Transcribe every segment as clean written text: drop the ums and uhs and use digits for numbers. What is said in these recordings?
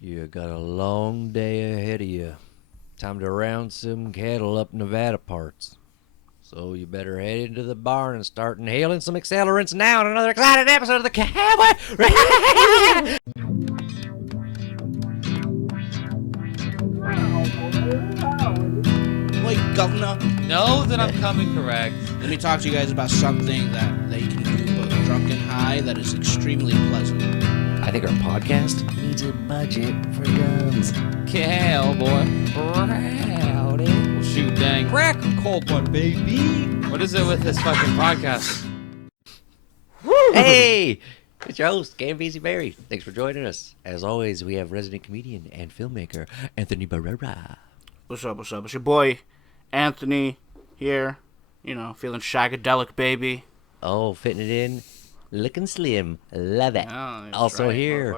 You got a long day ahead of you. Time to round some cattle up Nevada parts. So you better head into the barn and start inhaling some accelerants now in another exciting episode of the Cowboy. Wait, Governor, Know that I'm coming correct. let me talk to you guys about something that you can do both drunk and high that is extremely pleasant. I think our podcast needs a budget for guns. Cowboy. Rowdy. Well, shoot, dang. Crack a cold one, baby. What is it with this fucking podcast? Hey! It's your host, Cam VC Berry. Thanks for joining us. As always, we have resident comedian and filmmaker Anthony Barrera. What's up, what's up? It's your boy, Anthony, here. You know, feeling shagadelic, baby. Oh, fitting it in. Looking slim. Love it. Oh, that's Also right, here.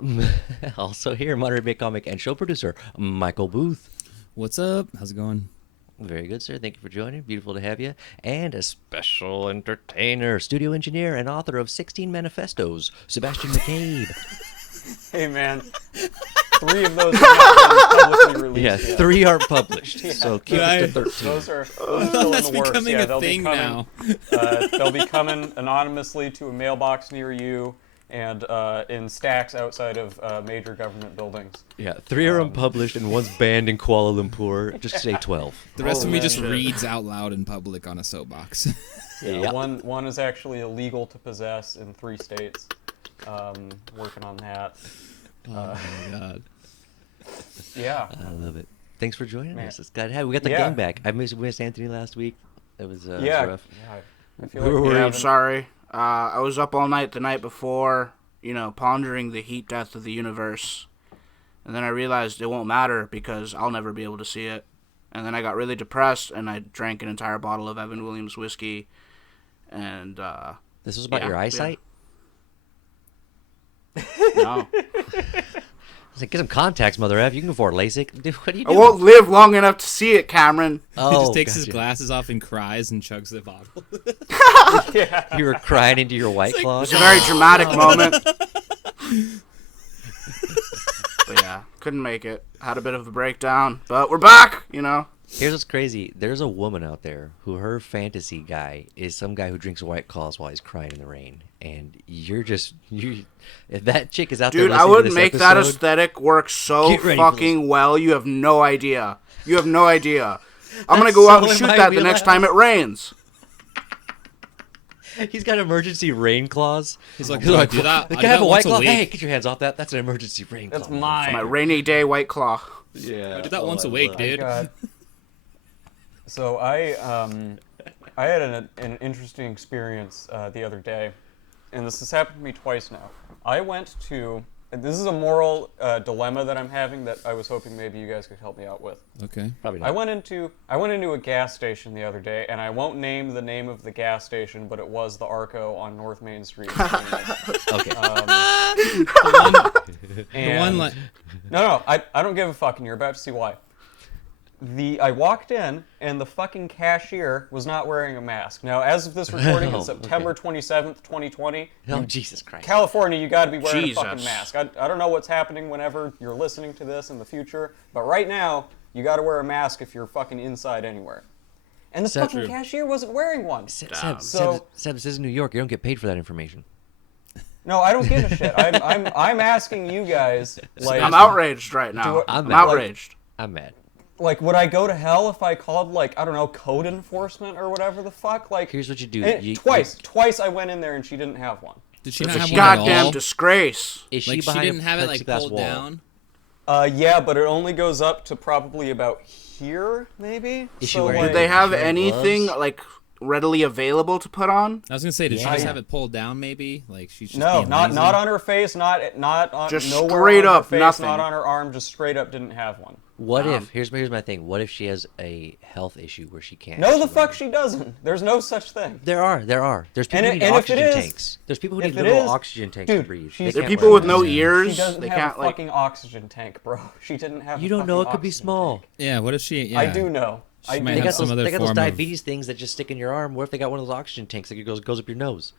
motherfucker. Also here, moderate big comic and show producer, Michael Booth. What's up? How's it going? Very good, sir. Thank you for joining. Beautiful to have you. And a special entertainer, studio engineer, and author of 16 Manifestos, Sebastian McCabe. Hey man, 3 of those have not been publicly released Yeah, yet. 3 aren't published, so keep Right. it to 13. Those are still That's in the works. becoming Yeah, a they'll thing be coming, now. They'll be coming anonymously to a mailbox near you and in stacks outside of major government buildings. Yeah, 3 are unpublished and 1's banned in Kuala Lumpur. Just say 12. The rest of me man. just reads out loud in public on a soapbox. Yeah, Yep. one is actually illegal to possess in 3 states. Working on that. Oh my god. Yeah. I love it. Thanks for joining Man. us. It's good. Hey, we got the Yeah. gang back. we missed Anthony last week. It was Yeah. rough. I feel We were like we worried. Yeah, I'm haven't- sorry. I was up all night the night before, pondering the heat death of the universe. And then I realized it won't matter because I'll never be able to see it. And then I got really depressed and I drank an entire bottle of Evan Williams whiskey. And, This was about Yeah, your yeah. eyesight? no. I was like, get some contacts, Mother F. You can afford LASIK. Dude, what are you I doing? won't live long enough to see it, Cameron. Oh, He just takes his gotcha. glasses off and cries and chugs the bottle. Yeah. You were crying into your White like- Claw? It's a very dramatic moment. But yeah, couldn't make it. Had a bit of a breakdown, but we're back, Here's what's crazy. There's a woman out there who her fantasy guy is some guy who drinks White Claws while he's crying in the rain. And you're just... if that chick is out there Dude, I listening would to this make that episode, aesthetic work so Get ready for fucking well. You have no idea. You have no idea. I'm gonna That's go out so and in shoot my that the next time it rains. he's got emergency rain claws. He's like, He's "No, I like, do that. Can I I do have that a White once a Claw? week. Hey, get your hands off that. That's an emergency rain claw. That's mine. My rainy day white claw. Yeah. I do that once a week, dude. God. So I had an interesting experience the other day, and this has happened to me twice now. I went to, and this is a moral dilemma that I'm having that I was hoping maybe you guys could help me out with. Okay. Probably not. I went into a gas station the other day, and I won't name the name of the gas station, but it was the Arco on North Main Street. Okay. The And- one like No, I don't give a fuck, and you're about to see why. I walked in, and the fucking cashier was not wearing a mask. Now, as of this recording, Oh, it's September 27th, 2020. Oh, Jesus Christ. California, you gotta be wearing a fucking Jesus. mask. I don't know what's happening whenever you're listening to this in the future, but right now, you gotta wear a mask if you're fucking inside anywhere. And the Is that fucking true? cashier wasn't wearing one. Seb, So- this is New York. You don't get paid for that information. No, I don't give a shit. I'm asking you guys, like, I'm outraged right now. I'm I'm mad. outraged. I'm mad. like, would I go to hell if I called, like, I don't know, code enforcement or whatever the fuck? Like, Here's what you do. and twice I went in there and she didn't have one. did she It's not a have one at goddamn all? disgrace. Is she Like she behind didn't a have it like plexiglass pulled wall? down. Yeah, but it only goes up to probably about here, maybe. Is she So, wearing- like, Did they have Wearing anything gloves? like readily available to put on? I was gonna say, did she Yeah. just have it pulled down? Maybe like she's just No, being not lazy? not on her face, not on Just nowhere straight on up, her face, nothing. not on her arm, just straight up didn't have one. What if here's my thing. What if she has a health issue where she can't? No, the actually fuck wear- she doesn't. There's no such thing. There are. There's people And who it- need and if it oxygen is- tanks. There's people who if need it little is- oxygen tanks to dude, breathe. she's- They They're can't people wear with no masks. She ears. doesn't They have can't a like. fucking oxygen tank, bro. She didn't have. You a don't know. It fucking could be oxygen small. tank. Yeah. What if she? Yeah. I do know. I might do. They have got some those. other They got those form of- diabetes things that just stick in your arm. What if they got one of those oxygen tanks that goes up your nose?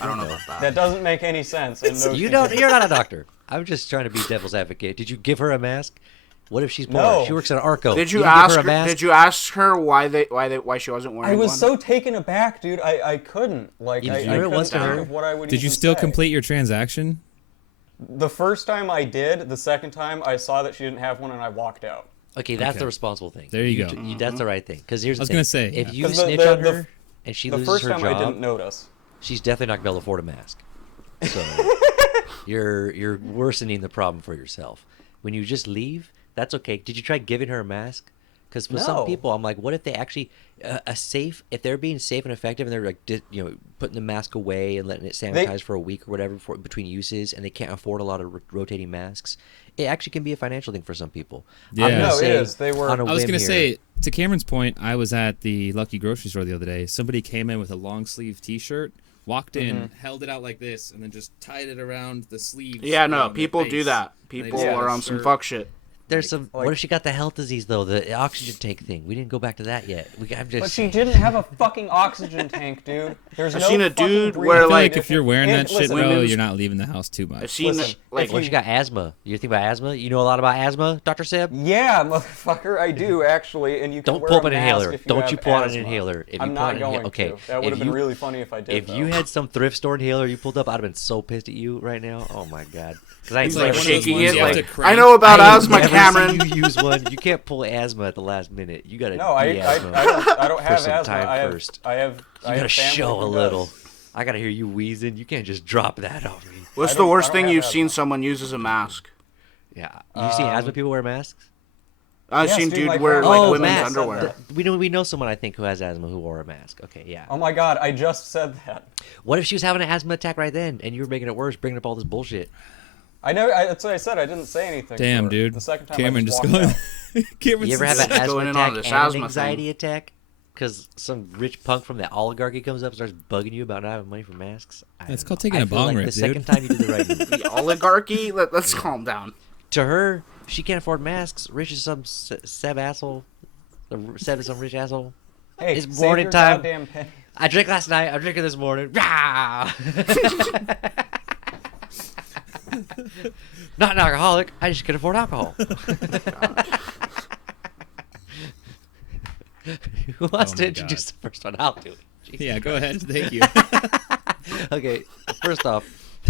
I don't know about that. That doesn't make any sense. And no, You she don't. didn't. You're not a doctor. I'm just trying to be devil's advocate. Did you give her a mask? What if she's bored? No. She works at Arco. Did you give ask her her? a mask? Did you ask her why she wasn't wearing I was one? so taken aback, dude. I couldn't. Like, You I know what it couldn't was to think her? of what I would Did you even still say. complete your transaction? The first time I did. The second time I saw that she didn't have one, and I walked out. Okay, that's Okay. the responsible thing. There you go. That's the right thing. Because here's the I was thing. gonna say, if yeah. you 'Cause the- snitch the- on the- her and she The loses first her time I job, didn't notice. she's definitely not gonna be able to afford a mask. So you're worsening the problem for yourself. When you just leave, that's okay. Did you try giving her a mask? Because for some No. people, I'm like, what if they actually if they're being safe and effective, and they're like, putting the mask away and letting it sanitize for a week or whatever between uses, and they can't afford a lot of rotating masks, it actually can be a financial thing for some people. I'm Yeah. gonna No, it say, is. They were- on a I was whim gonna here- say, to Cameron's point, I was at the Lucky Grocery Store the other day. Somebody came in with a long sleeve T-shirt, walked in, held it out like this, and then just tied it around the sleeves. Yeah, no, around their people do face. that. And they People just are got a on some shirt. fuck shit. There's some. like- What if she got the health disease though? The oxygen tank thing. We didn't go back to that yet. I'm just. But she didn't have a fucking oxygen tank, dude. There's I've no seen a fucking dude breathing where, I feel like, like if you're wearing And that shit, listen, bro, women's- you're not leaving the house too I've much. seen Listen, like if What if she got asthma? You think about asthma? You know a lot about asthma, Dr. Seb? Yeah, motherfucker, I do actually, and you can Don't wear pull up a an mask inhaler. if you Don't have you pull out an asthma. inhaler. If you I'm pull not out an going inhaler- okay, to. That would if have been you- really funny if I did. If you though. had some thrift store inhaler you pulled up, I'd have been so pissed at you right now. Oh my god. Because I ain't he's like like one of those shaking ones it you have like to crank. I know about I ain't asthma, never Cameron. seen you use one. You can't pull asthma at the last minute. You gotta no, I de-asthma don't for have some asthma. time I have first. I have You I have gotta family show a who little. does. I gotta hear you wheezing. You can't just drop that on me. What's I the don't- worst I don't thing have you've seen asthma. someone use as a mask? Yeah. You seen asthma people wear masks? I've Yes, seen dude, dude my wear friend- like Oh, women's Matt. underwear. We know someone I think who has asthma who wore a mask. Okay, yeah. Oh my god, I just said that. What if she was having an asthma attack right then and you were making it worse, bringing up all this bullshit? I know. That's what I said. I didn't say anything. Damn, to her. dude. The second time Cameron I just just walked going. out. Cameron's You ever have an Going asthma in attack on this and asthma an anxiety thing. attack? Because some rich punk from the oligarchy comes up and starts bugging you about not having money for masks? I That's don't called know. taking I a feel bong like rip, the second dude. time you did the right move. The oligarchy? Let's calm down. To her, she can't afford masks. Rich is some Seb asshole. Seb is some rich asshole. Hey, It's save morning your time. goddamn penny. I drank last night. I'm drinking this morning. Rah! Not an alcoholic. I just can afford alcohol. Who wants Oh to my introduce the first one? I'll do it. Jeez. Yeah, go ahead. Thank you. Okay, first off,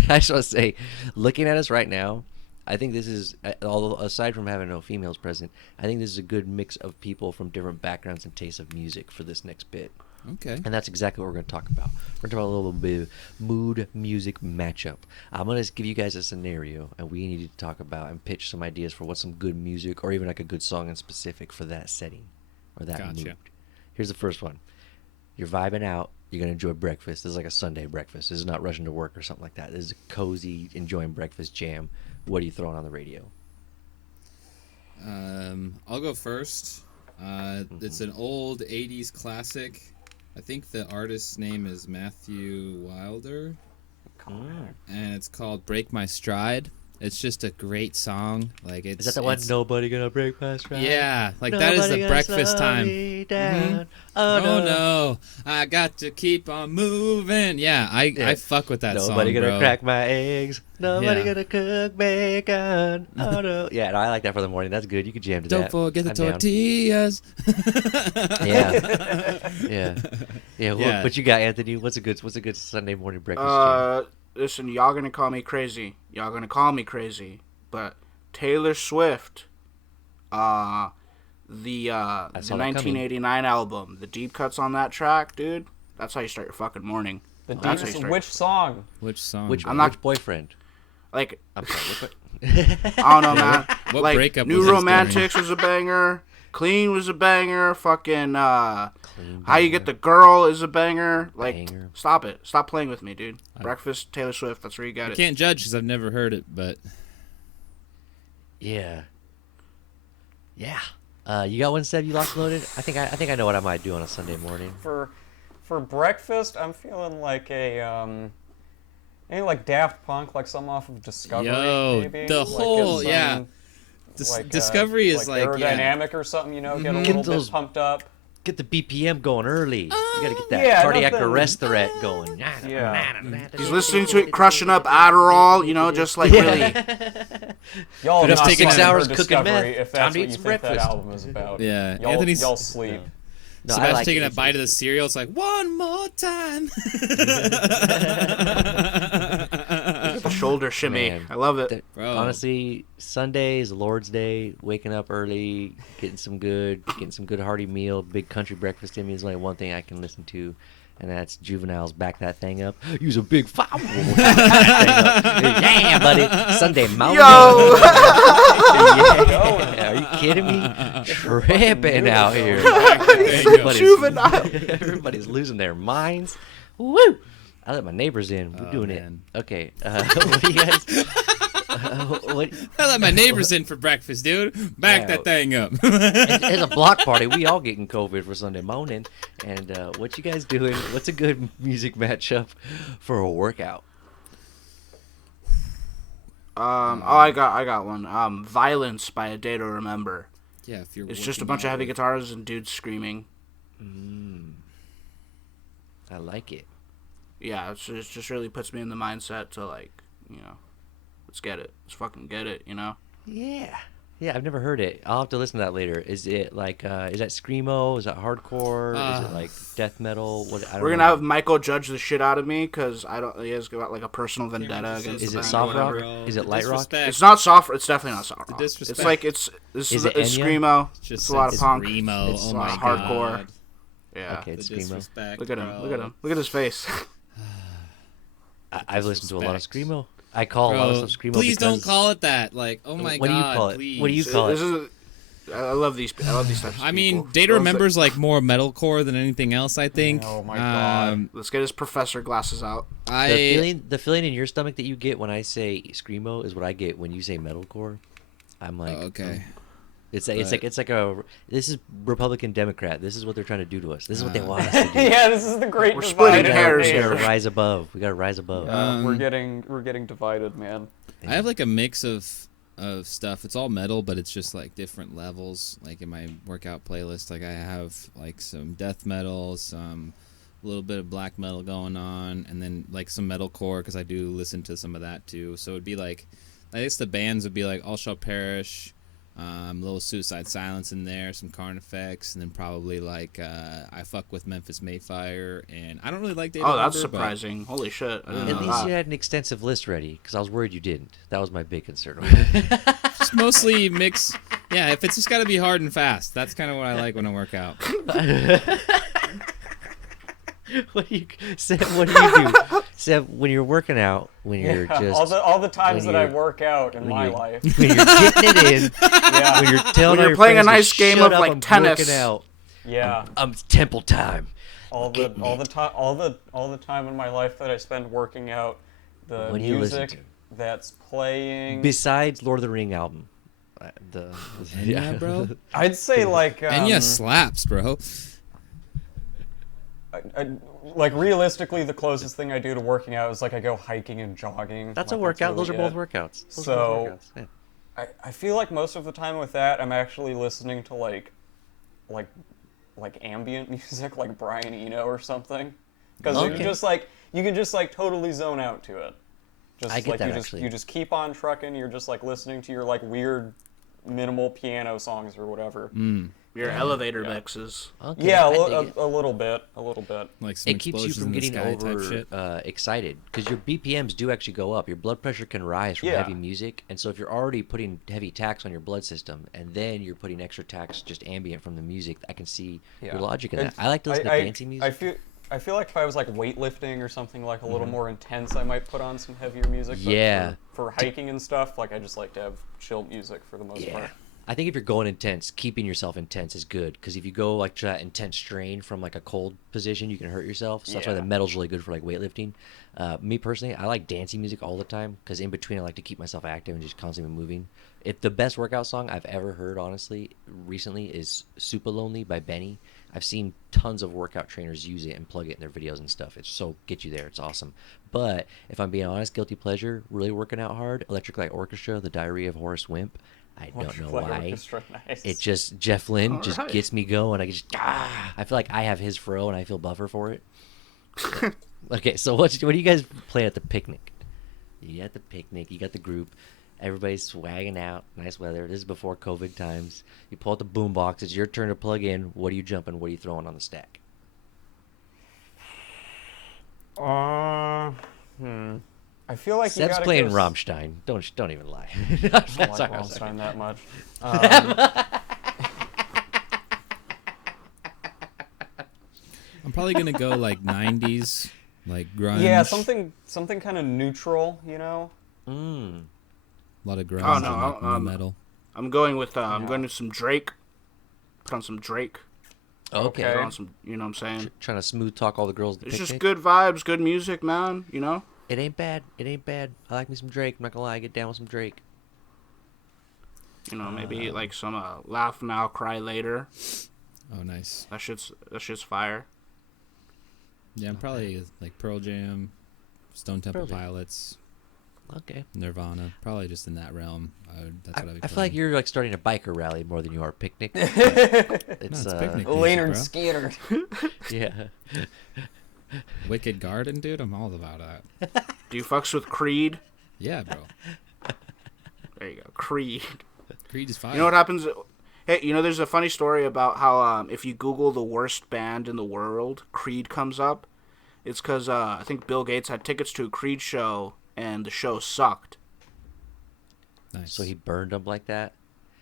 I just want to say, looking at us right now, I think this is, although aside from having no females present, I think this is a good mix of people from different backgrounds and tastes of music for this next bit. Okay. And that's exactly what we're going to talk about. We're going to talk about a little bit of mood music matchup. I'm going to give you guys a scenario, and we need to talk about and pitch some ideas for what's some good music or even like a good song in specific for that setting or that Gotcha. mood. Here's the first one. You're vibing out. You're going to enjoy breakfast. This is like a Sunday breakfast. This is not rushing to work or something like that. This is a cozy, enjoying breakfast jam. What are you throwing on the radio? I'll go first. It's an old '80s classic. I think the artist's name is Matthew Wilder, and it's called "Break My Stride." It's just a great song. Like it's Is that the one? it's- Nobody gonna break my stride. Yeah, like that is the Nobody gonna breakfast slow time. me down. Mhm. Oh, Oh no, I got to keep on moving. Yeah, Yeah. I fuck with that Nobody song, gonna bro. crack my eggs. Nobody Yeah. gonna cook bacon. Oh no. Yeah, no, I like that for the morning. That's good. You can jam to Don't that. forget the I'm down. tortillas. Yeah. Yeah. Yeah. What you got, Anthony? What's a good Sunday morning breakfast jam? Listen, y'all gonna call me crazy. Y'all gonna call me crazy. But Taylor Swift, the saw that coming. 1989 album, the deep cuts on that track, dude. That's how you start your fucking morning. The That's deepest- how you start. which song? Which song? Which I'm not- which boyfriend? Like, I'm sorry. Which I don't know, man. What like, breakup New was this Romantics was a banger. Clean was a banger. Fucking Clean How You Get the Girl is a banger. Like, Banger. stop it. Stop playing with me, dude. Breakfast, Taylor Swift. That's where you got I it. can't judge because I've never heard it, but Yeah. Yeah. You got one, Seb? You locked and loaded? I think I know what I might do on a Sunday morning. For breakfast, I'm feeling like maybe like Daft Punk, like some off of Discovery. Yo, maybe. the Like, whole- get yeah. some, like, Discovery is like yeah. aerodynamic or something, you know, get a Get little those- bit pumped up. Get the BPM going early. You gotta get that Yeah, cardiac nothing- arrest threat going. Yeah. He's listening to it, crushing up Adderall, you know, just like really. Y'all Could have not taken seen hours Her cooking Discovery, meth. If Time that's to what eat you some think that breakfast. album is about. Yeah, Y'all, Anthony's- y'all sleep. No, I Sebastian like taking it. a bite of the cereal. It's like, one more time. The shoulder shimmy. Man. I love it. Bro. Honestly, Sunday is the Lord's Day. Waking up early, getting some good hearty meal, big country breakfast in me is only one thing I can listen to, and that's Juvenile's "Back That Thing Up." Use a big five. Yeah, buddy. Sunday mountain. Yo! Yeah, are you kidding me? Tripping out here. Juvenile. Everybody's losing their minds. Woo! I let my neighbors in. We're Oh, doing man. it. Okay. What do you guys? What? I let my neighbors in for breakfast, dude. Back Yeah. that thing up. It's a block party. We all getting COVID for Sunday morning. And what you guys doing? What's a good music matchup for a workout? I got one. Violence by A Day to Remember. Yeah, if you're It's just a working bunch of out heavy with- guitars and dudes screaming. I like it. Yeah, it just really puts me in the mindset to, like, you know, let's get it. Let's fucking get it, you know? Yeah. Yeah, I've never heard it. I'll have to listen to that later. Is it like, is that screamo? Is that hardcore? Is it like death metal? What? I don't We're gonna know. have Michael judge the shit out of me because he has got like a personal vendetta against Is the it band soft or rock? whatever. Is it light rock? It's not soft. It's definitely not soft rock. disrespect. It's like it's Is it it's Enya? screamo. Just It's a lot of said punk. Screamo. It's Oh a my lot of god. hardcore. Yeah. Okay, The it's screamo. disrespect. Look at him. bro. Look at him. Look at his face. I've listened to a lot of Disrespect. screamo. I call a lot of Bro, stuff screamo. please don't because- call it that. Like, oh my What do you god. call it? Please. What do you call This it? is. I love these. I love these types. Of I mean, people. Data Those Remember's like more metalcore than anything else. I think. Oh my God. that- Let's get his professor glasses out. The feeling in your stomach that you get when I say screamo is what I get when you say metalcore. I'm like, okay. It's But- like a this is Republican Democrat. This is what they're trying to do to us. This is what they want us to do. Yeah, this is the great We're divide splitting in our hairs We nation. gotta here. rise above. We gotta rise above. We're getting divided, man. I have like a mix of stuff. It's all metal, but it's just like different levels. Like in my workout playlist, like I have like some death metal, some a little bit of black metal going on, and then like some metalcore because I do listen to some of that too. So it'd be like, I guess the bands would be like All Shall Perish, a little Suicide Silence in there, some Carnifex, and then probably like I fuck with Memphis Mayfire, and I don't really like Data Oh, that's Remember, but- surprising. Holy shit! I didn't At know least that. you had an extensive list ready, because I was worried you didn't. That was my big concern. It's mostly mix. Yeah, if it's just got to be hard and fast, that's kind of what I like when I work out. What do you, Seb? What do you do, Seb? When you're working out, when you're Yeah, just all the times when that I you're- work out in when my you're- life. when you're getting it in, Yeah, when you're telling When all you're your playing a friends to nice game shut of, up, like, I'm tennis. working out. yeah. It's temple time. All the time, all the time in my life that I spend working out, the What do you listen music that's playing. Besides Lord of the Ring album, Yeah, bro. I'd say like And yeah, slaps, bro. like realistically, the closest thing I do to working out is like I go hiking and jogging. That's Like, a workout. Those are really both it. workouts. Those are So- both workouts. Yeah. I feel like most of the time with that, I'm actually listening to like ambient music, like Brian Eno or something, because Okay. you can just like totally zone out to it. Just I get like that, you actually. you just keep on trucking. You're just like listening to your like weird minimal piano songs or whatever. Your elevator mixes. Okay, Yeah, I dig it. a little bit. Like some It keeps you explosions from in the getting sky type over shit. excited because your BPMs do actually go up. Your blood pressure can rise from Yeah. heavy music, and so if you're already putting heavy tax on your blood system, and then you're putting extra tax just ambient from the music, I can see your logic in that. I like to listen to fancy music. I feel like if I was like weightlifting or something like a little more intense, I might put on some heavier music. But Yeah. For hiking and stuff, like I just like to have chill music for the most part. I think if you're going intense, keeping yourself intense is good because if you go like to that intense strain from like a cold position, you can hurt yourself. So that's why Yeah. the metal's really good for like weightlifting. Me personally, I like dancing music all the time because in between I like to keep myself active and just constantly moving. If the best workout song I've ever heard, honestly, recently is "Super Lonely" by Benny. I've seen tons of workout trainers use it and plug it in their videos and stuff. It's so get you there. It's awesome. But if I'm being honest, guilty pleasure, really working out hard, Electric Light Orchestra, "The Diary of Horace Wimp." I Why don't you know play why. orchestra? Nice. It just Jeff Lynne just Alright. gets me going. I I feel like I have his fro and I feel buffer for it. Okay, so what do you guys play at the picnic? You at the picnic, you got the group, everybody's swagging out, nice weather. This is before COVID times. You pull out the boombox. It's your turn to plug in. What are you jumping? What are you throwing on the stack? I feel like you Seb's gotta playing go Rammstein. Don't even lie. I don't like Sorry. Rammstein that much. I'm probably gonna go like 90s, like grunge. Yeah, something kind of neutral, you know. Mm. A lot of grunge Oh, no, and like nu metal. I'm going with I'm Yeah. going to some Drake. Put on some Drake. Okay. Okay. Put on some, you know what I'm saying? Trying to smooth talk all the girls at the It's picnic. just good vibes, good music, man. You know. It ain't bad. It ain't bad. I like me some Drake. I'm not gonna lie. I get down with some Drake. You know, maybe like some Laugh Now, Cry Later. Oh, nice. That shit's fire. Yeah, I'm probably like Pearl Jam, Stone Temple Pearl Jam. Pilots, Okay. Nirvana. Probably just in that realm. That's what I would I feel like you're like starting a biker rally more than you are a picnic. But it's it's picnic. Leonard bro. Skinner. Yeah. Wicked Garden, dude. I'm all about that. Do you fucks with Creed? Yeah, bro. There you go, Creed. Creed is fire. You know what happens? Hey, you know, there's a funny story about how if you Google the worst band in the world, Creed comes up. It's because I think Bill Gates had tickets to a Creed show, and the show sucked. Nice. So he burned them like that.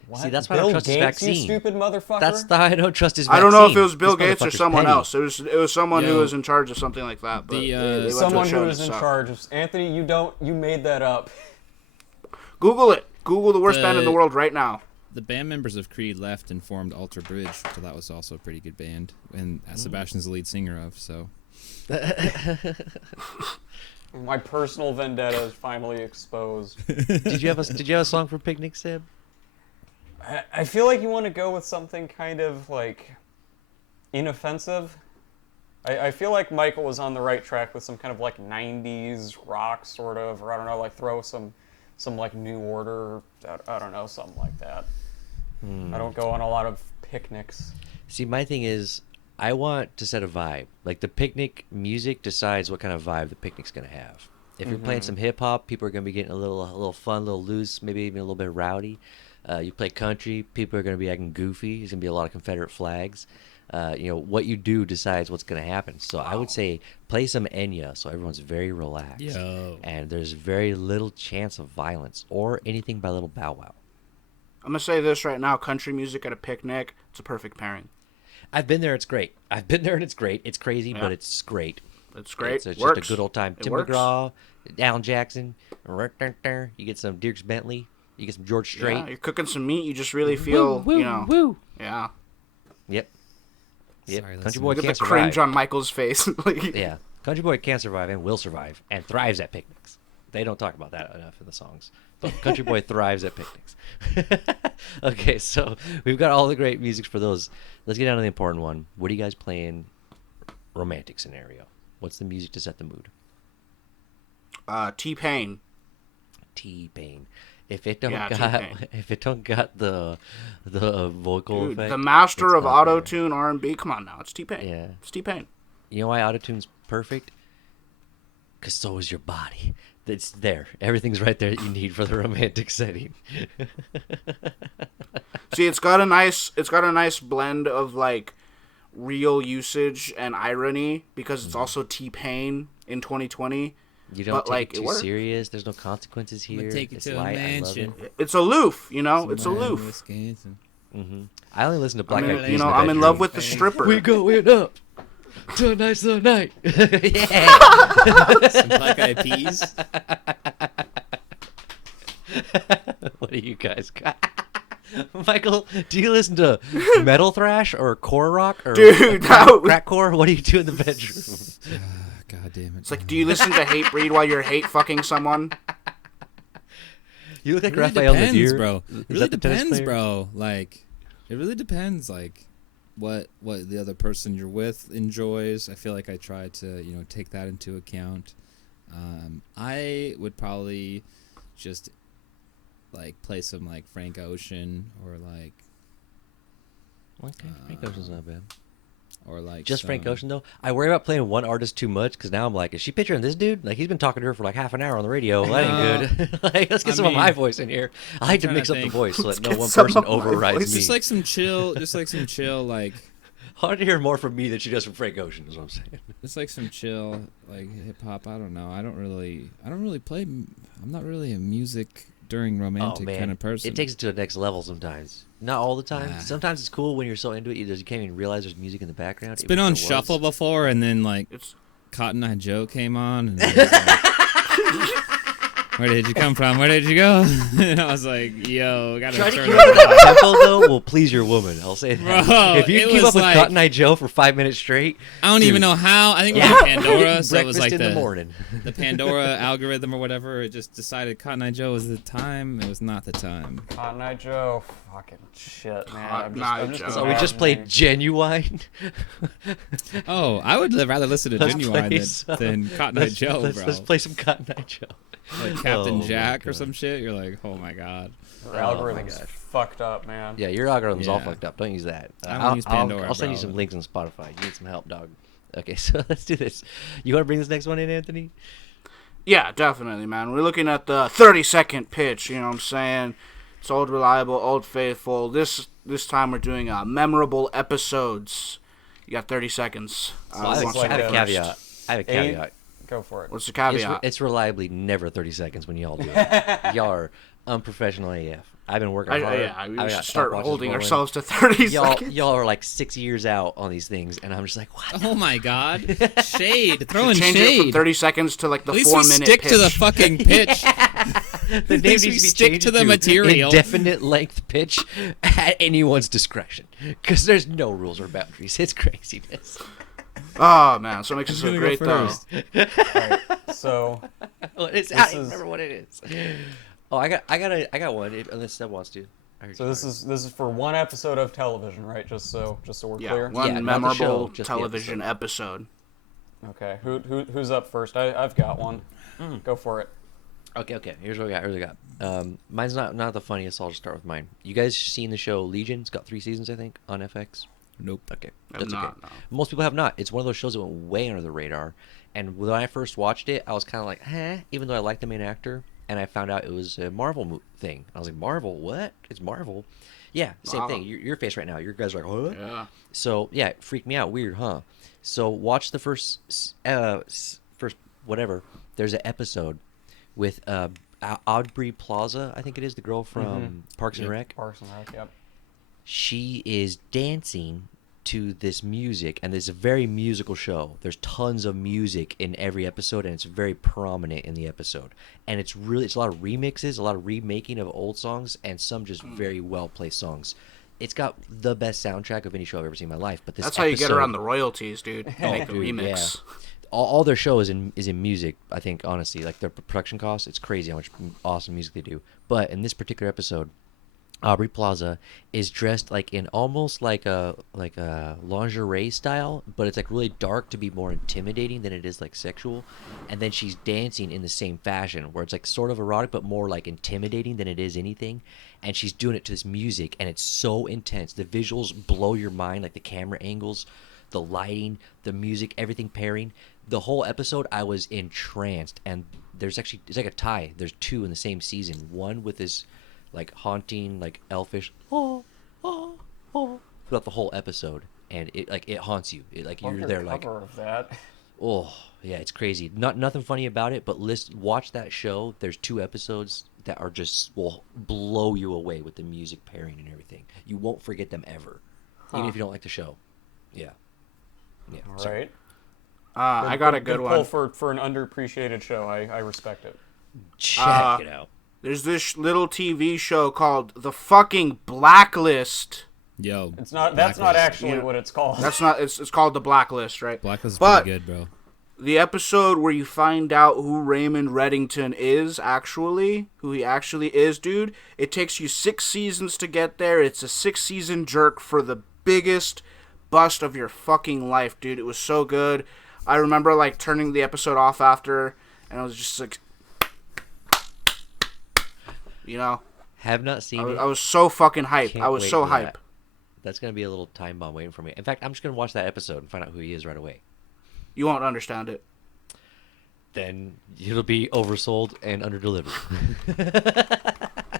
What? See, that's why I Bill don't trust his Gates, vaccine. you stupid motherfucker. That's the I don't trust his I vaccine. don't know if it was Bill This Gates or motherfucker's someone petty. else. It was someone who Yo. was in charge of something like that. But The, they went to a Someone show who and is it in sucked. charge of Anthony. You made that up. Google it. Google the worst band in the world right now. The band members of Creed left and formed Alter Bridge, so that was also a pretty good band. And Sebastian's the lead singer of, so. My personal vendetta is finally exposed. Did you have a song for picnic, Seb? I feel like you want to go with something kind of like inoffensive. I feel like Michael was on the right track with some kind of like 90s rock sort of, or I don't know, like throw some like New Order, I don't know, something like that. I don't go on a lot of picnics. See, my thing is, I want to set a vibe. Like the picnic music decides what kind of vibe the picnic's gonna have. If you're playing some hip hop, people are gonna be getting a little fun, a little loose, maybe even a little bit rowdy. You play country, people are gonna be acting goofy. There's gonna be a lot of Confederate flags. You know what you do decides what's gonna happen. So I would say play some Enya, so everyone's very relaxed, Yo. and there's very little chance of violence or anything by Little Bow Wow. I'm gonna say this right now: country music at a picnic, it's a perfect pairing. I've been there. It's great. I've been there and it's great. It's crazy, Yeah. but it's great. It's great. It's Works. just a good old time. It Tim works. McGraw, Alan Jackson. You get some Dierks Bentley. You get some George Strait. Yeah, you're cooking some meat. You just really feel, woo, you know. woo. Yeah. Yep. Yep. Sorry, Country listen. boy Look at can't the cringe survive. on Michael's face. Like, Yeah. Country boy can survive and will survive and thrives at picnics. They don't talk about that enough in the songs. But Country Boy thrives at picnics. Okay, so we've got all the great music for those. Let's get down to the important one. What are you guys playing? Romantic scenario. What's the music to set the mood? T-Pain. T-Pain. If it don't Yeah, got T-Pain. if it don't got the vocal Dude, effect, the master it's of not there. auto-tune R&B. Come on now, it's T-Pain. Yeah. It's T-Pain. You know why autotune's perfect? Because so is your body. It's there. Everything's right there that you need for the romantic setting. See, it's got a nice blend of like real usage and irony because it's also T-Pain in 2020. You don't But, take like, it it too works. serious. There's no consequences I'ma here. take you It's to a light. I love mansion. it. It's aloof, you know. It's aloof. Wisconsin. I only listen to Black Eyed Peas. You know, the I'm in love bedroom. with the stripper. We going up tonight's the night. Yeah. Some Black Eyed Peas. What do you guys got? Michael, do you listen to metal thrash or core rock or Dude, that was- crackcore? What do you do in the bedroom? God damn it. It's like, do you listen to Hatebreed while you're hate fucking someone? You look like It really Raphael depends, Nadir. bro. Is It really that the tennis depends, player? bro. Like, it really depends, like, what the other person you're with enjoys. I feel like I try to, take that into account. I would probably just like play some like Frank Ocean or like Okay, Frank Ocean's not bad. or like Just Frank some- Ocean though. I worry about playing one artist too much because now I'm like, is she picturing this dude? Like he's been talking to her for like half an hour on the radio. Well, that ain't good. Like let's get I some of my mean, voice in here. I like to trying mix to up the think. voice so that no get one some person of my overrides voice. me. just like some chill, like I want to hear more from me than she does from Frank Ocean. Is what I'm saying. just like some chill like hip hop. I don't know. I don't really play. I'm not really a music during romantic kind of person. It takes it to the next level sometimes. Not all the time. Nah. Sometimes it's cool when you're so into it you can't even realize there's music in the background. It's been on shuffle before, and then like It's Cotton Eye Joe came on, and I was like, where did you come from? Where did you go? And I was like, yo, gotta Trying to turn keep it up up. with that tempo though will please your woman. I'll say that. Bro, if you it keep was up with like- Cotton Eye Joe for 5 minutes straight, I don't Dude. even know how. I think it was yeah, on Pandora, so it was breakfast like in the morning. the Pandora algorithm or whatever. It just decided Cotton Eye Joe was the time. It was not the time. Cotton Eye Joe. Fucking shit, man. Cotton Eye Joe. So we just played Genuine. Oh, I would rather listen to Let's Genuine play than, some- than Cotton Eye Joe, bro. Let's play some Cotton Eye Joe. Like Captain Oh, my Jack or God. some shit. You're like, oh my god. Your algorithm's fucked up, man. Yeah, your algorithm's all Yeah. fucked up. Don't use that. I don't use Pandora, I'll send you bro. some links on Spotify. You need some help, dog. Okay, so let's do this. You want to bring this next one in, Anthony? Yeah, definitely, man. We're looking at the 30-second pitch. You know what I'm saying? It's old reliable, old faithful. This time we're doing memorable episodes. You got 30 seconds. Well, I who have wants to I have go a first? caveat. I have a caveat. Go for it. What's the It's, caveat? it's reliably never 30 seconds when y'all do it. Y'all are unprofessional AF. I've been working hard. Yeah, we I've should got start stopwatches holding rolling. ourselves to 30 Y'all, seconds. y'all are like 6 years out on these things, and I'm just like, what? Oh my god. Shade. Throwing Change it from shade. 30 seconds to like the At least 4 we minute stick pitch. to the fucking pitch. The name least needs we to be stick changed to the material. Indefinite length pitch at anyone's discretion, because there's no rules or boundaries. It's craziness. Oh man, so it makes it so gonna go great though. first. Alright, so It's, I don't even is- remember what it is. Oh, I got one. Unless Seb wants to. I heard so you this is for one episode of television, right? Just so we're Yeah, clear. one Yeah, not the show, memorable just the television episode. Okay. Who's up first? I've got one. Go for it. Okay. Here's what we got. Mine's not the funniest. So I'll just start with mine. You guys seen the show Legion? It's got 3 seasons, I think, on FX. Nope. Okay, I've that's not, okay. no. Most people have not. It's one of those shows that went way under the radar. And when I first watched it, I was kind of like, even though I liked the main actor. And I found out it was a Marvel thing. I was like, Marvel? What? It's Marvel. Yeah, same Wow. thing. Your face right now. You guys are like, what? Yeah. So yeah, it freaked me out. Weird, huh? So watch the first whatever. There's an episode with Aubrey Plaza, I think it is, the girl from Parks and Rec. Parks and Rec. Yep. She is dancing to this music, and there's a very musical show. There's tons of music in every episode, and it's very prominent in the episode. And it's a lot of remixes, a lot of remaking of old songs, and some just very well placed songs. It's got the best soundtrack of any show I've ever seen in my life. But this That's how you get episode- around the royalties, dude. You make a dude, remix. yeah. All their show is in music. I think honestly, like their production costs, it's crazy how much awesome music they do. But in this particular episode, Aubrey Plaza is dressed like in almost like a lingerie style, but it's like really dark to be more intimidating than it is like sexual. And then she's dancing in the same fashion, where it's like sort of erotic but more like intimidating than it is anything. And she's doing it to this music, and it's so intense. The visuals blow your mind, like the camera angles, the lighting, the music, everything pairing. The whole episode, I was entranced. And it's like a tie. There's 2 in the same season. One with this like haunting, like elfish throughout the whole episode, and it haunts you. Love You're your there like, cover of that. oh yeah, it's crazy. Nothing funny about it, but watch that show. There's 2 episodes that are just will blow you away with the music pairing and everything. You won't forget them ever, even if you don't like the show. Yeah. All sorry. right. I got a good pull one. for an underappreciated show. I respect it. Check it out. There's this little TV show called The Fucking Blacklist. Yo. It's not. That's not Blacklist. actually Yeah. what it's called. That's not. It's called The Blacklist, right? Blacklist is But- pretty good, bro. The episode where you find out who Raymond Reddington is actually, who he actually is, dude. It takes you 6 seasons to get there. It's a 6-season jerk for the biggest bust of your fucking life, dude. It was so good. I remember like turning the episode off after, and I was just like, you know, Have not seen it. I was so fucking hype. Can't I was wait so for hype. that. That's gonna be a little time bomb waiting for me. In fact, I'm just gonna watch that episode and find out who he is right away. You won't understand it. Then it'll be oversold and underdelivered.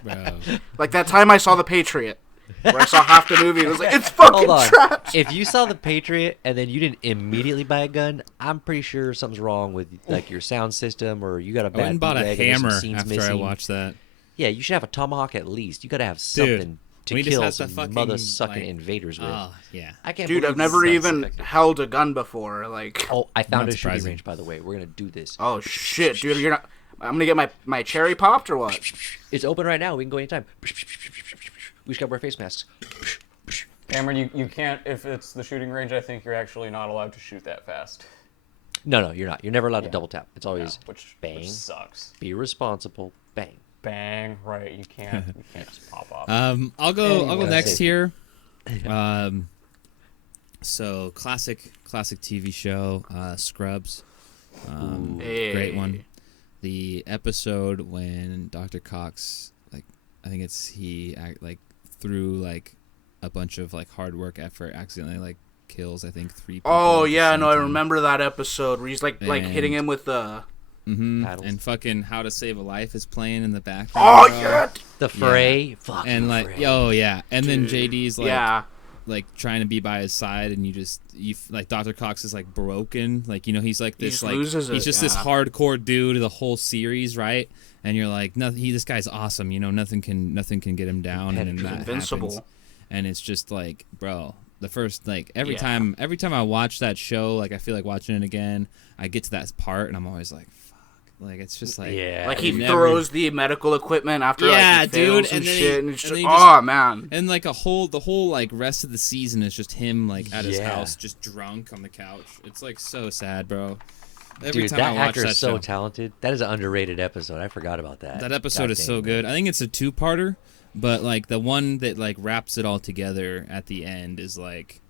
Bro. Like that time I saw The Patriot, where I saw half the movie and was like, it's fucking Hold on. trash. If you saw the Patriot and then you didn't immediately buy a gun, I'm pretty sure something's wrong with like your sound system, or you got a I bad went and bought a bootleg and there's some hammer scenes after I missing. watched that. Yeah, you should have a tomahawk at least. You gotta have something to when he just kill has some that fucking, mother-sucking like- invaders with. Oh, yeah. I can't Dude, believe I've never that's even effective. held a gun before. Like, Oh, I found Not a shooting surprising. range, by the way. We're gonna do this. oh shit, dude, you're not. I'm gonna get my cherry popped or what? It's open right now. We can go anytime. We just gotta wear face masks. Cameron, you can't, if it's the shooting range, I think you're actually not allowed to shoot that fast. No, you're not. You're never allowed to Yeah. double tap. It's always Which bang, sucks. be responsible, bang. Bang, right, you can't just pop off. I'll go Anyway. next here. So classic TV show, Scrubs. Great one. Hey. The episode when Dr. Cox, like, I think it's through like a bunch of like hard work effort, accidentally like kills I think 3 people. Oh at the yeah, same no, I time. remember that episode where he's like hitting And- him with the. Paddles. And fucking How to Save a Life is playing in the background. Oh bro. yeah. The fray. Fuck And you, like, fray. oh yeah, and then Dude. JD's like, Yeah. like trying to be by his side, and like Dr. Cox is like broken, like, you know, he's like He this just like loses he's it, just this yeah. hardcore dude the whole series, right? And you're like, nothing. This guy's awesome, you know, nothing can get him down, and then that Invincible. happens. And it's just like, bro, the first like every Yeah. time I watch that show, like I feel like watching it again, I get to that part, and I'm always like, fuck, like it's just like, Yeah. Like he never- throws the medical equipment after Yeah, like he fails dude, and and then shit, he- and it's and just, then he oh man. And like the whole like rest of the season is just him like at his Yeah. house, just drunk on the couch. It's like so sad, bro. Every Dude, time that I watch actor that is so show, talented. That is an underrated episode. I forgot about that. that episode God is dang, so man. good. I think it's a 2-parter, but like the one that like wraps it all together at the end is like,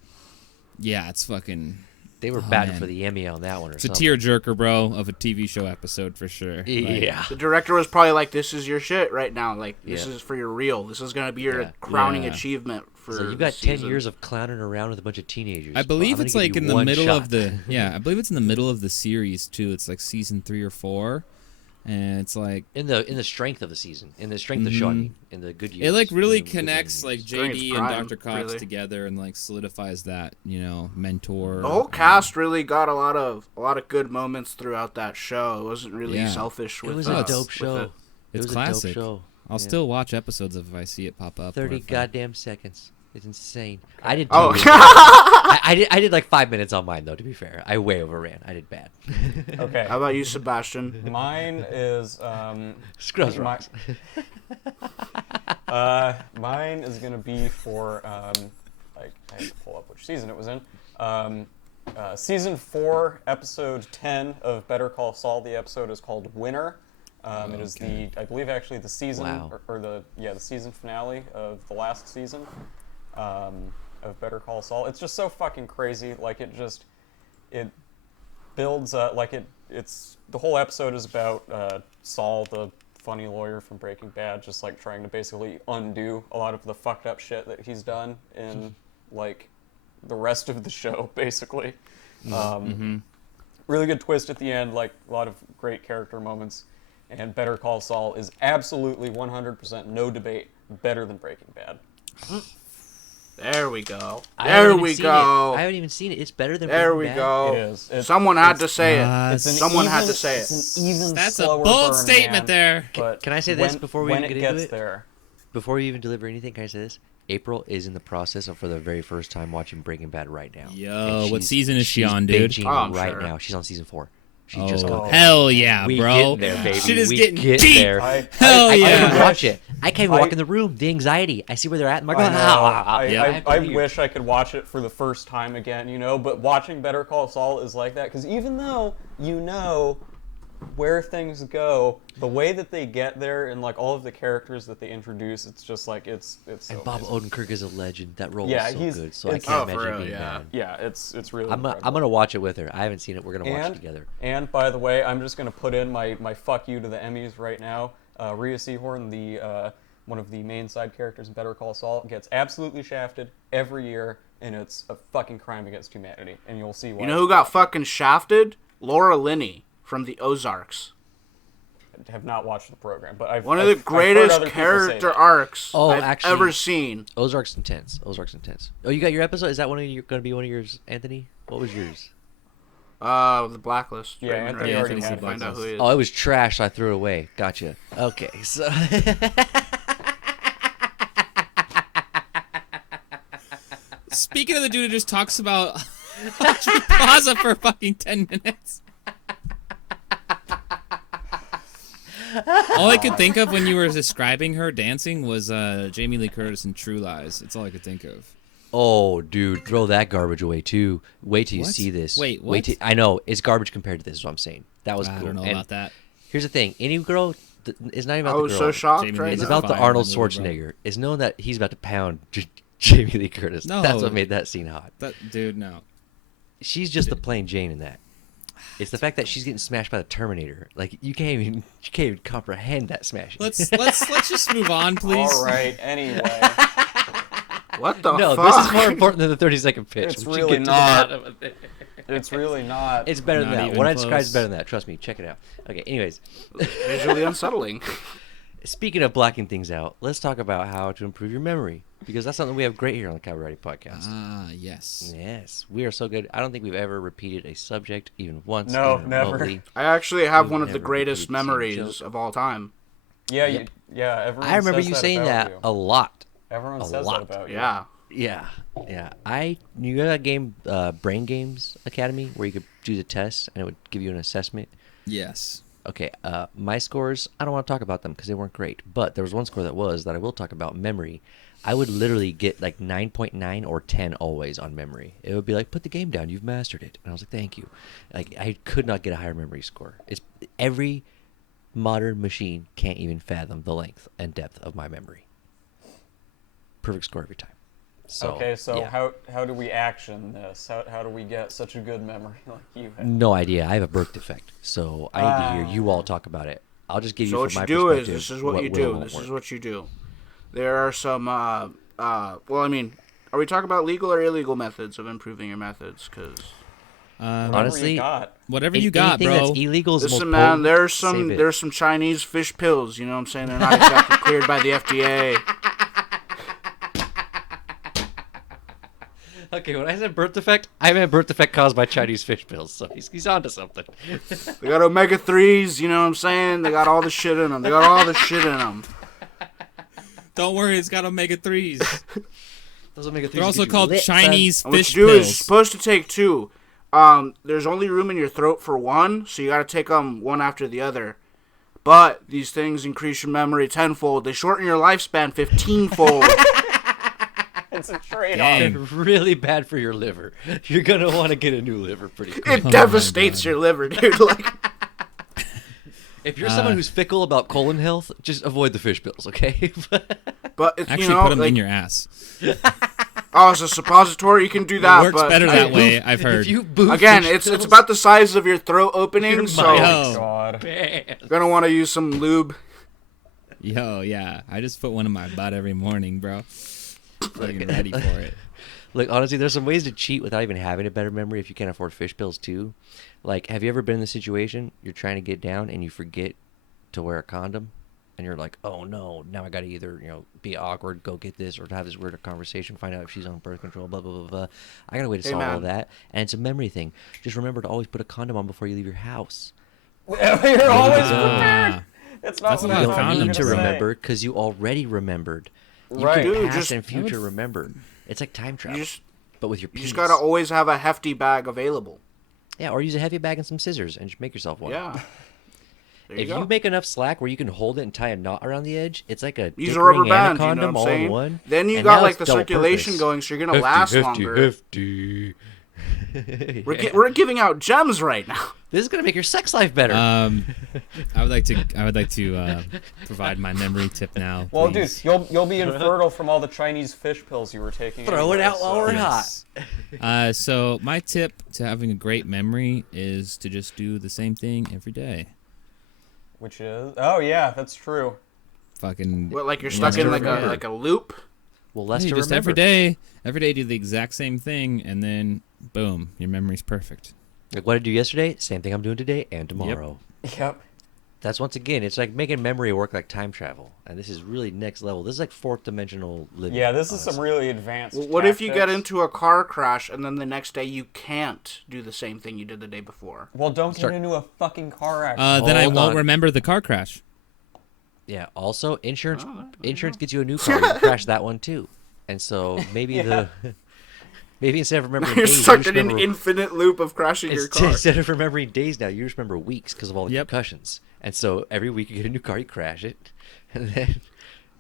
yeah, it's fucking. They were Oh, batting man. for the Emmy on that one or It's a something. tearjerker, bro, of a TV show episode for sure. Like, Yeah. The director was probably like, "This is your shit right now. Like, this Yeah. is for your real. This is gonna be your Yeah. crowning Yeah. achievement for." So you've the got 10 season." years of clowning around with a bunch of teenagers. I believe Well, I'm it's gonna like give in you the one middle shot. of the I believe it's in the middle of the series too. It's like season 3 or 4, and it's like in the strength of the season, in the strength of the show, I Mhm. mean, in the good years. it like really in the good connects years. like During its JD prime, and Dr. Cox really. together and like solidifies that, you know, mentor. The whole cast really got a lot of good moments throughout that show. It wasn't really Yeah. selfish It with was uh, a with dope it. show. It It's was classic. a dope show. I'll Yeah. still watch episodes if I see it pop up. or 30 if I- goddamn seconds. It's insane. I did. Oh, too. I did like 5 minutes on mine though. To be fair, I way overran. I did bad. Okay. How about you, Sebastian? Mine is Scrubs my- rocks. mine is gonna be for like I have to pull up which season it was in. Season 4, episode 10 of Better Call Saul. The episode is called Winner. It is Okay. I believe actually the season Wow. or the season finale of the last season of Better Call Saul. It's just so fucking crazy. Like it builds it's the whole episode is about Saul, the funny lawyer from Breaking Bad, just like trying to basically undo a lot of the fucked up shit that he's done in like the rest of the show, basically. Really good twist at the end, like a lot of great character moments. And Better Call Saul is absolutely 100%, no debate, better than Breaking Bad. There we go. I haven't There even we seen go. it. I haven't even seen it. It's better than. There Breaking we Bad. go. It is. Someone had to say it. It's an Someone had even- to say it. It's an even That's a slower bold burn, statement man, there. But Can I say this when- before we when even it get into gets it? there? Before you even deliver anything, can I say this? April is in the process of for the very first time watching Breaking Bad right now. Yo, And what she's- season is she she's on, dude? binging Oh, I'm right sure. now. She's on season 4. She Oh, just got hell yeah, we bro. getting there, baby. Shit is we getting get deep. there. Hell I can't yeah. even watch it. I can't even walk I- in the room. The anxiety. I see where they're at. And I'm I like, know. Yeah. I wish I could watch it for the first time again, you know, but watching Better Call Saul is like that, because even though you know where things go, the way that they get there and like all of the characters that they introduce, it's just like it's so And Bob amazing. Odenkirk is a legend. That role Yeah, is so he's- good. So I it's- can't Oh, for imagine real, being yeah. bad. Yeah, it's really I'm incredible. gonna watch it with her. I haven't seen it. We're gonna watch it together. And by the way, I'm just gonna put in my fuck you to the Emmys right now. Rhea Seehorn, the one of the main side characters in Better Call Saul, gets absolutely shafted every year, and it's a fucking crime against humanity. And you'll see why. You know who got fucking shafted? Laura Linney from the Ozarks. I have not watched the program, but I've One of I've- the I've heard greatest other people say character that. arcs Oh, I've actually- ever seen. Ozark's intense. Ozark's intense. Oh, you got your episode? Is that going to be one of yours, Anthony? What was yours? The Blacklist. Yeah, Raymond Anthony Redding. already Anthony's had the Find out who he is. Oh, it was trash, so I threw it away. Gotcha. Okay, so... Speaking of the dude who just talks about Aubrey Plaza for fucking 10 minutes. All I could think of when you were describing her dancing was Jamie Lee Curtis in True Lies. That's all I could think of. Oh, dude, throw that garbage away, too. Wait till you What? see this. Wait, Wait what? till, I know, it's garbage compared to this, is what I'm saying. That was I cool. don't know And about that. Here's the thing. Any girl... It's not even I about was the so girl. shocked Jamie right It's Lee's now. about the fire in Arnold the movie, bro. Schwarzenegger. It's knowing that he's about to pound Jamie Lee Curtis. No. That's what made that scene hot. That dude, no. She's just the plain Jane in that. It's the fact that she's getting smashed by the Terminator. Like you can't even comprehend that smash. Let's just move on, please. All right. Anyway, What the No, fuck? this is more important than the 30-second pitch. It's We should really get to the not. bottom of it. it's really not. It's better than Not that. even What I described is close. better than that. Trust me. Check it out. Okay. Anyways, Visually unsettling. speaking of blacking things out, let's talk about how to improve your memory because that's something we have great here on the Cabaret podcast. Ah, yes. Yes, we are so good. I don't think we've ever repeated a subject even once. No, even never. remotely. I actually have You've one of the never greatest repeated the same memories joke. of all time. Yeah, Yep. yeah. Everyone I remember says you saying about that you. a lot. Everyone a says lot. that about you. Yeah. Yeah, yeah. You know that game, Brain Games Academy, where you could do the tests and it would give you an assessment. Yes. Okay, my scores, I don't want to talk about them because they weren't great, but there was one score that I will talk about, memory. I would literally get like 9.9 or 10 always on memory. It would be like, put the game down, you've mastered it. And I was like, thank you. Like, I could not get a higher memory score. It's every modern machine can't even fathom the length and depth of my memory. Perfect score every time. So, Okay, so yeah. how do we action this? How do we get such a good memory like you have? No idea. I have a birth defect, so I need to hear you all talk about it. I'll just give So you what from my you do is perspective this is what you will and do. won't This is work. what you do. There are some well, I mean, are we talking about legal or illegal methods of improving your methods? Because Whatever honestly, you got. Whatever you got, anything bro. that's illegal is the most listen, man, potent. Save it. there's some Chinese fish pills. You know what I'm saying? They're not exactly cleared by the FDA. Okay, when I said birth defect, I meant birth defect caused by Chinese fish pills. So he's onto something. They got omega 3s. You know what I'm saying? They got all the shit in them. They got all the shit in them. Don't worry, it's got omega 3s. Those omega 3s They're also get you called lit, son. Chinese And what fish you do is pills. supposed to take 2. There's only room in your throat for 1, so you got to take them one after the other. But these things increase your memory tenfold. They shorten your lifespan 15-fold. It's a trade-off. Dang. They're really bad for your liver. You're gonna want to get a new liver pretty quick. It my devastates God. your liver, dude. Like, If you're someone who's fickle about colon health, just avoid the fish pills, okay? but it's, Actually, you know, put them like, in your ass. oh, it's a suppository. You can do It that. works but better I- that way, I've heard. if you boof Again, fish it's pills, about the size of your throat opening, Your so mind. you're Oh. God. man. gonna want to use some lube. Yo, yeah. I just put one in my butt every morning, bro. Fucking ready for it. Look, honestly, there's some ways to cheat without even having a better memory if you can't afford fish pills too. Like, have you ever been in the situation you're trying to get down and you forget to wear a condom? And you're like, oh no, now I gotta either, be awkward, go get this, or have this weird conversation, find out if she's on birth control, blah, blah, blah, blah. I gotta wait to Hey, solve all man. that. And it's a memory thing. Just remember to always put a condom on before you leave your house. You're always Ah. prepared. It's not That's what a I lot You of thought don't you were need to gonna say. remember because you already remembered. You Right. can Dude, past just- and future remember. It's like time You travel, just but with your you penis. just gotta always have a hefty bag available. Yeah, or use a heavy bag and some scissors and just make yourself one. Yeah. There If you go. you make enough slack where you can hold it and tie a knot around the edge, it's like a Use dick a rubber ring and band, a you know condom what I'm all in saying? one. Then you and got now like it's the double circulation purpose. going, so you're gonna last longer. Hefty. We're giving out gems right now. This is gonna make your sex life better. I would like to provide my memory tip now. Well, please. dude, you'll be infertile from all the Chinese fish pills you were taking. Throw it anyway, out while we're Yes. So my tip to having a great memory is to just do the same thing every day. Which is, oh yeah, that's true. fucking. What, like you're Yeah, stuck in like remember. a loop? Well, less you to just remember. every day do the exact same thing, and then boom, your memory's perfect. Like what I do yesterday, same thing I'm doing today and tomorrow. Yep. That's once again, it's like making memory work like time travel, and this is really next level. This is like fourth dimensional living. Yeah, this is some honestly. really advanced. Well, what if you get tactics. into a car crash and then the next day you can't do the same thing you did the day before? Well, don't Start- get into a fucking car accident. Then I Hold won't on. remember the car crash. Yeah. Also, insurance gets you a new car. You can crash that one too, and so maybe maybe instead of remembering You're days, you stuck just in an remember, infinite loop of crashing your car. instead of remembering days now, you just remember weeks because of all the Yep. concussions. And so every week you get a new car, you crash it, and then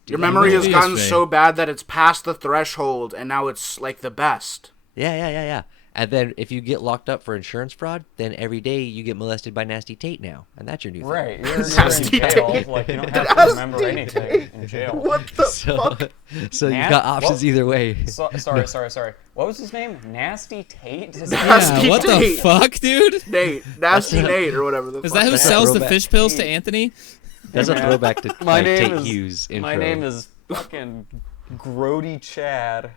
Your memory has Yesterday. gotten so bad that it's past the threshold, and now it's like the best. yeah. And then if you get locked up for insurance fraud, then every day you get molested by Nasty Tate now, and that's your new thing. Right, you're in Nasty jail. Tate. Like you don't have to remember anything in jail. What the So, fuck? so you've Nas- got options what? either way. Sorry. What was his name? Nasty Tate? Is Yeah, Nasty what the Tate. fuck, dude? Nate, Nasty Nate, or whatever the Is fuck. that who That's a sells the throwback. fish pills to Anthony? That's a man. throwback to My like, name Tate is Hughes intro. My name is fucking Grody Chad.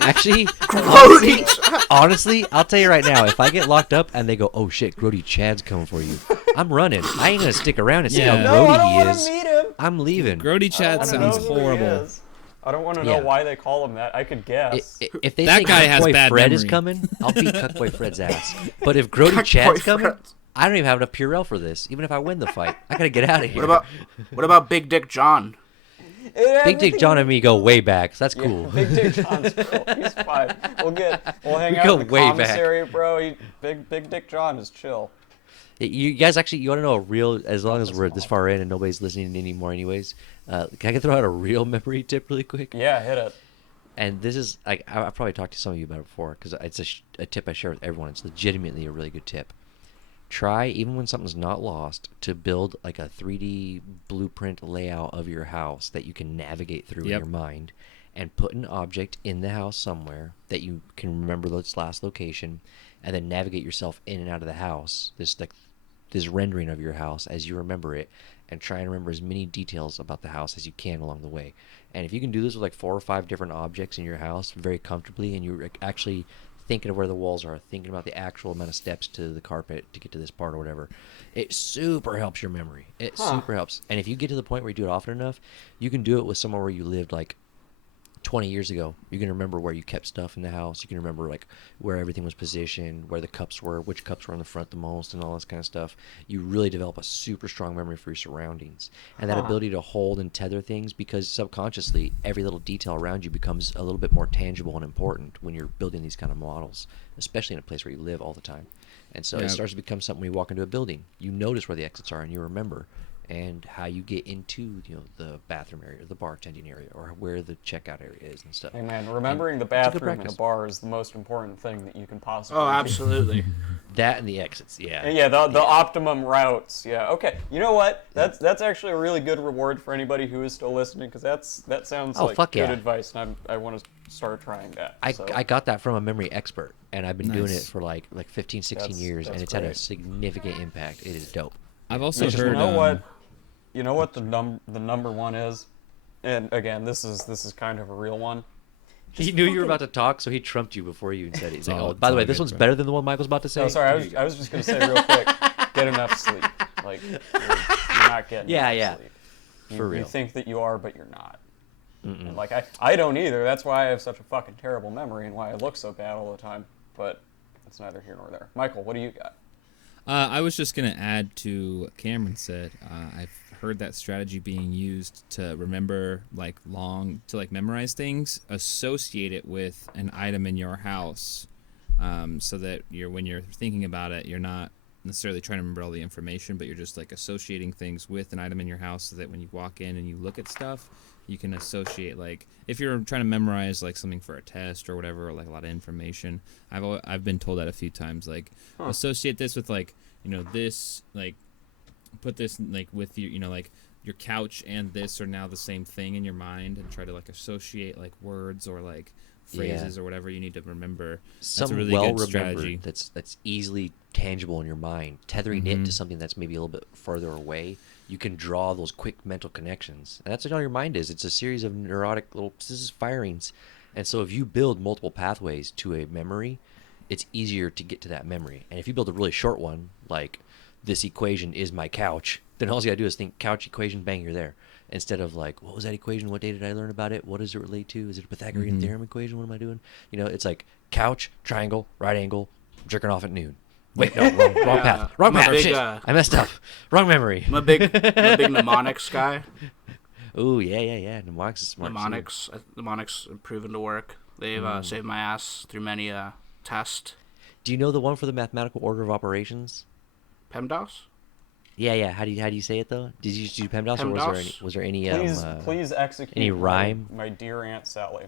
Actually, Grody. honestly, I'll tell you right now, if I get locked up and they go, "Oh shit, Grody Chad's coming for you," I'm running. I ain't gonna stick around and see Yeah. how No, I don't grody he want is. to meet him. I'm leaving. Grody I Chad don't wanna sounds know who he horrible. is. I don't want to know Yeah. why they call him that. I could guess. If they That say guy has Cuckboy bad Fred is memory. coming, I'll beat Cuckboy Fred's ass. But if Grody Cuckboy Chad's coming, Fred. I don't even have enough Purell for this. Even if I win the fight, I gotta get out of here. What about Big Dick John? Big Dick John and me go way back, so that's cool. Big Dick John's cool. He's fine. We'll hang We out go in the way back. commissary, bro. Big Dick John is chill. You guys actually, you want to know a real, as long as we're this far in and nobody's listening anymore anyways, can I throw out a real memory tip really quick? Yeah, hit it. And this is, I've probably talked to some of you about it before, because it's a tip I share with everyone. It's legitimately a really good tip. Try, even when something's not lost, to build like a 3D blueprint layout of your house that you can navigate through in Yep. your mind, and put an object in the house somewhere that you can remember its last location, and then navigate yourself in and out of the house. This rendering of your house as you remember it, and try and remember as many details about the house as you can along the way. And if you can do this with like 4 or 5 different objects in your house very comfortably, and you're actually thinking of where the walls are, thinking about the actual amount of steps to the carpet to get to this part or whatever, it super helps your memory. It super helps. And if you get to the point where you do it often enough, you can do it with somewhere where you lived like 20 years ago. You can remember where you kept stuff in the house. You can remember like where everything was positioned, where the cups were, which cups were on the front the most, and all this kind of stuff. You really develop a super strong memory for your surroundings, and that ability to hold and tether things, because subconsciously every little detail around you becomes a little bit more tangible and important when you're building these kind of models, especially in a place where you live all the time. And so Yeah. it starts to become something when you walk into a building. You notice where the exits are and you remember, and how you get into the bathroom area, the bartending area, or where the checkout area is and stuff. Hey man, remembering the it's a good bathroom in a practice. bar is the most important thing that you can possibly Oh, do. absolutely. That and the exits, yeah. Yeah, the optimum routes. Yeah, okay. You know what? That's actually a really good reward for anybody who is still listening, because that sounds Oh, like fuck good yeah. advice, and I want to start trying that. so. I got that from a memory expert, and I've been doing it Nice. for like 15, 16 That's- years, and that's it's had a great. significant impact. It is dope. I've also You heard. know what? You know what the number one is, and again, this is kind of a real one. He knew you were about to talk, so he trumped you before you even said it. He's like, all- "Oh, by the it's way, all this good, one's bro. better than the one Michael's about to say." No, sorry, Here you go. I was just gonna say real quick, get enough sleep. Like you're not getting Yeah, enough yeah. sleep. For You real. think that you are, but you're not. And like I don't either. That's why I have such a fucking terrible memory and why I look so bad all the time. But it's neither here nor there. Michael, what do you got? I was just gonna add to what Cameron said. I've heard that strategy being used to remember to memorize things. Associate it with an item in your house, so that when you're thinking about it, you're not necessarily trying to remember all the information, but you're just like associating things with an item in your house, so that when you walk in and you look at stuff, you can associate, like if you're trying to memorize like something for a test or whatever, or like a lot of information. I've been told that a few times, like associate this with like this, like put this like with your like your couch and this are now the same thing in your mind, and try to like associate like words or like phrases or whatever you need to remember. That's a Something really well good strategy. remembered that's easily tangible in your mind, tethering it to something that's maybe a little bit further away, you can draw those quick mental connections. And that's what all your mind is. It's a series of neurotic little firings. And so if you build multiple pathways to a memory, it's easier to get to that memory. And if you build a really short one, like this equation is my couch, then all you gotta do is think couch equation, bang, you're there. Instead of like, what was that equation? What day did I learn about it? What does it relate to? Is it a Pythagorean theorem equation? What am I doing? You know, it's like couch, triangle, right angle, jerking off at noon. Wait, no, wrong path. Wrong I'm a path. big, Shit. I messed up. Wrong memory. I'm a big mnemonics guy. Ooh, yeah. Mnemonics is smart. Mnemonics have proven to work. They've saved my ass through many tests. Do you know the one for the mathematical order of operations? PEMDAS? Yeah. How do you say it though? Did you just do PEMDAS, or PEMDAS? was there any Please execute any rhyme? my dear Aunt Sally.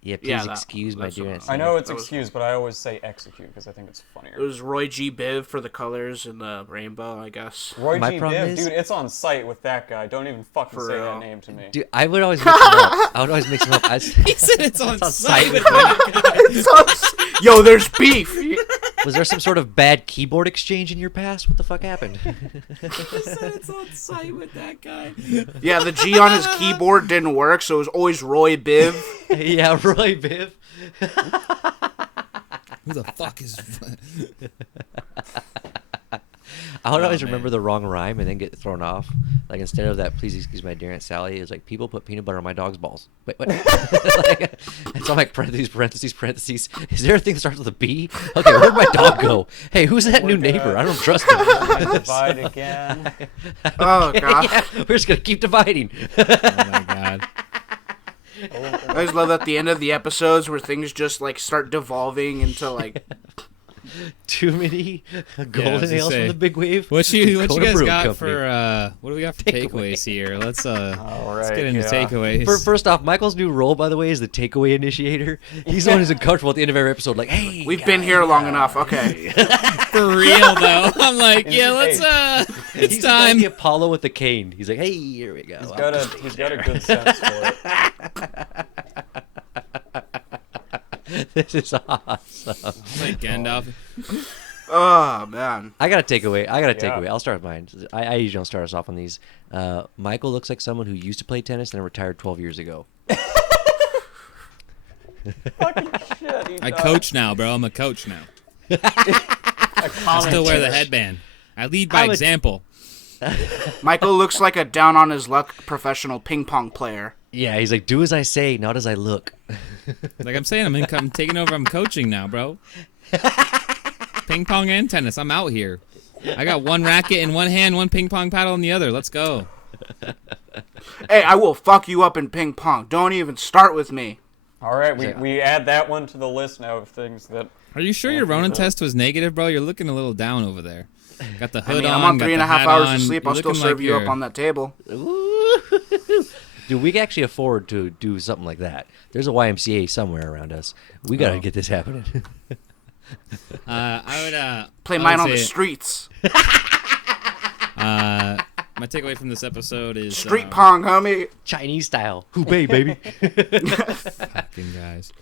Yeah, please Yeah, excuse my that's dear what- Aunt I Sally. know it's That was- excused, but I always say execute because I think it's funnier. It was Roy G. Biv for the colors in the rainbow, I guess. Roy My G. problem Biv, is- dude, it's on site with that guy. Don't even fucking For say real. that name to me. Dude, I would always mix them up. I would always mix them up. He said it's on on site site with with Yo, there's beef! Was there some sort of bad keyboard exchange in your past? What the fuck happened? He said it's on site with that guy. Yeah, the G on his keyboard didn't work, so it was always Roy Biv. Yeah, Roy Biv. Who the fuck is? I would always man. remember the wrong rhyme and then get thrown off. Like instead of that, please excuse my dear Aunt Sally, it's like people put peanut butter on my dog's balls. Wait, what? Like, it's all like parentheses. Is there a thing that starts with a B? Okay, where'd my dog go? Hey, who's that new neighbor? I don't trust him. Divide again. Oh, God. Yeah, we're just gonna keep dividing. Oh my god. I always love at the end of the episodes where things just, like, start devolving into, like... Too many I golden was gonna ales say, from the big wave. What you Kona guys Brewing got Company. for what do we got for Takeaway. takeaways here? Let's Alright, get into yeah. takeaways. First off, Michael's new role, by the way, is the takeaway initiator. He's the one who's uncomfortable at the end of every episode, like, hey, We've been here long enough, okay. For real though, I'm like, yeah, let's it's he's time. the Apollo with the cane. He's like, hey, here we go. He's got a good sense for it. This is awesome. Like Gandalf. Oh, man. I got a takeaway. Yeah. I'll start with mine. I usually don't start us off on these. Michael looks like someone who used to play tennis and retired 12 years ago. Fucking shit. He I does. coach now, bro. I'm a coach now. A I still wear the commentator. headband. I lead by would- example. Michael looks like a down-on-his-luck professional ping pong player. Yeah, he's like, do as I say, not as I look. Like I'm saying, I'm taking over. I'm coaching now, bro. Ping pong and tennis. I'm out here. I got one racket in one hand, one ping pong paddle in the other. Let's go. Hey, I will fuck you up in ping pong. Don't even start with me. All right, we add that one to the list now of things that. Are you sure your Ronin test was negative, bro? You're looking a little down over there. Got the I hood mean, on. I'm on got 3.5 the hat hours on. of sleep. You're I'll still looking serve like you up you're- on that table. Dude, we can actually afford to do something like that. There's a YMCA somewhere around us. We got to get this happening. I would Play I mine would on the say, streets. My takeaway from this episode is Street pong, homie. Chinese style. Hubei, baby. fucking guys.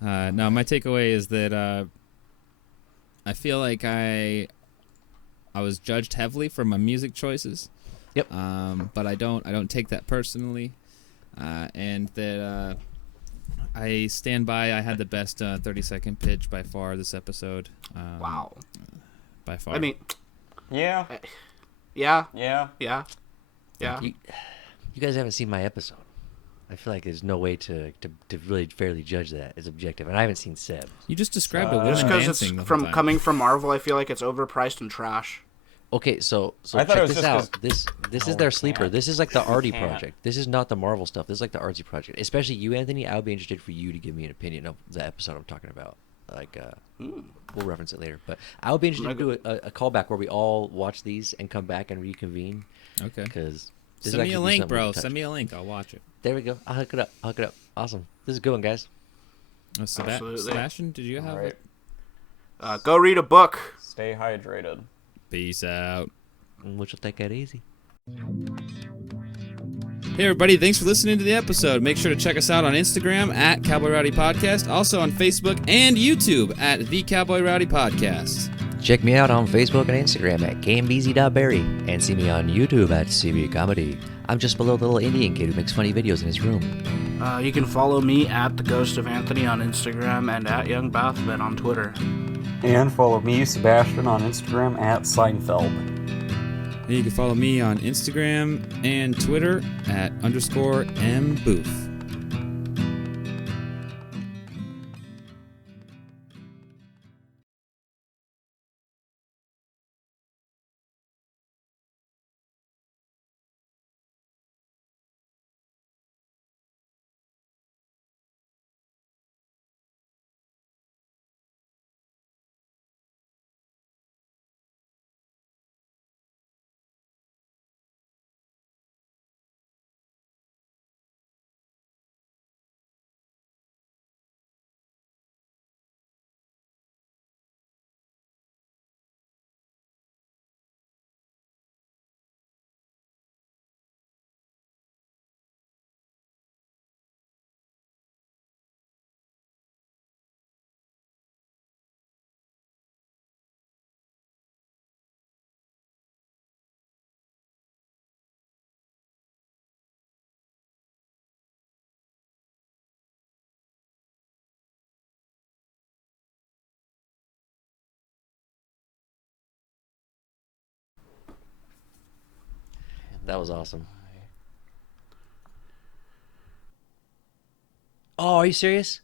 No, my takeaway is that I feel like I was judged heavily for my music choices. Yep. But I don't take that personally, and that I stand by. I had the best 30-second pitch by far this episode. Wow. By far. I mean, Yeah, yeah, yeah. yeah, yeah. You guys haven't seen my episode. I feel like there's no way to really fairly judge that. It's objective. And I haven't seen Seb. you just described a Just woman because it's dancing. the whole from time. coming from Marvel, I feel like it's overpriced and trash. Okay, so I thought it check was this just out. 'cause- This No, is their we sleeper. can't. This is like the arty can't. project. This is not the Marvel stuff. This is like the artsy project. Especially you, Anthony. I would be interested for you to give me an opinion of the episode I'm talking about. Like, we'll reference it later. But I would be interested to do a callback where we all watch these and come back and reconvene. Okay. Because Send me a link, bro. Send me a link. I'll watch it. There we go. I'll hook it up. Awesome. This is a good one, guys. Oh, Absolutely. Sebastian, did you have All right. it? Go read a book. Stay hydrated. Peace out. Which will take that easy. Hey everybody, thanks for listening to the episode. Make sure to check us out on Instagram at Cowboy Rowdy Podcast, also on Facebook and YouTube at The Cowboy Rowdy Podcast. Check me out on Facebook and Instagram at cambeezy.berry and see me on YouTube at CB Comedy. I'm just below the little Indian kid who makes funny videos in his room. You can follow me at The Ghost of Anthony on Instagram and at Young Bathman on Twitter. And follow me, Sebastian, on Instagram at Seinfeld. And you can follow me on Instagram and Twitter at _mbooth. That was awesome. Oh, are you serious?